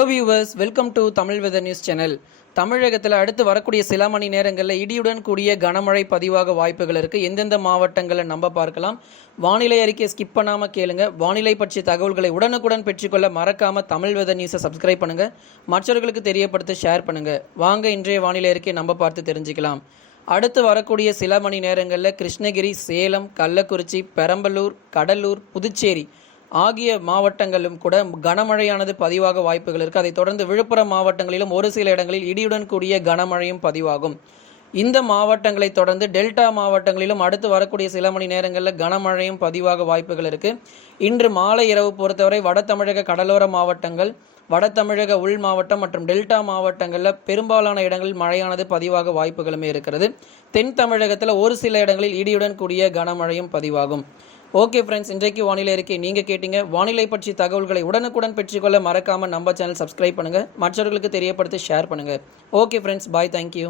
Hello viewers, welcome to Tamil weather news channel. தமிழகத்தில் அடுத்து வரக்கூடிய சில மணி நேரங்களில் இடியுடன் கூடிய கனமழை பதிவாக வாய்ப்புகள் இருக்குது. எந்தெந்த மாவட்டங்களில் நம்ம பார்க்கலாம். வானிலை அறிக்கையை ஸ்கிப் பண்ணாமல் கேளுங்க. வானிலை பற்றிய தகவல்களை உடனுக்குடன் பெற்றுக்கொள்ள மறக்காமல் தமிழ் வெதர் நியூஸை சப்ஸ்கிரைப் பண்ணுங்கள். மற்றவர்களுக்கு தெரியப்படுத்த ஷேர் பண்ணுங்கள். வாங்க இன்றைய வானிலை அறிக்கையை நம்ம பார்த்து தெரிஞ்சுக்கலாம். அடுத்து வரக்கூடிய சில மணி நேரங்களில் கிருஷ்ணகிரி, சேலம், கள்ளக்குறிச்சி, பெரம்பலூர், கடலூர், புதுச்சேரி ஆகிய மாவட்டங்களிலும் கூட கனமழையானது பதிவாக வாய்ப்புகள் இருக்குது. அதைத் தொடர்ந்து விழுப்புரம் மாவட்டங்களிலும் ஒரு சில இடங்களில் இடியுடன் கூடிய கனமழையும் பதிவாகும். இந்த மாவட்டங்களை தொடர்ந்து டெல்டா மாவட்டங்களிலும் அடுத்து வரக்கூடிய சில மணி நேரங்களில் கனமழையும் பதிவாக வாய்ப்புகள் இருக்குது. இன்று மாலை இரவு பொறுத்தவரை வட தமிழக கடலோர மாவட்டங்கள், வட தமிழக உள் மாவட்டம் மற்றும் டெல்டா மாவட்டங்களில் பெரும்பாலான இடங்களில் மழையானது பதிவாக வாய்ப்புகளுமே இருக்கிறது. தென் தமிழகத்தில் ஒரு சில இடங்களில் இடியுடன் கூடிய கனமழையும் பதிவாகும். ஓகே ஃப்ரெண்ட்ஸ், இன்றைக்கு வானிலை அறிக்கை நீங்கள் கேட்டீங்க. வானிலை பற்றி தகவல்களை உடனுக்குடன் பெற்றுக்கொள்ள மறக்காமல் நம்ம சேனல் சப்ஸ்கிரைப் பண்ணுங்கள். மற்றவர்களுக்கு தெரியப்படுத்தி ஷேர் பண்ணுங்கள். ஓகே ஃப்ரெண்ட்ஸ், பாய், தேங்க்யூ.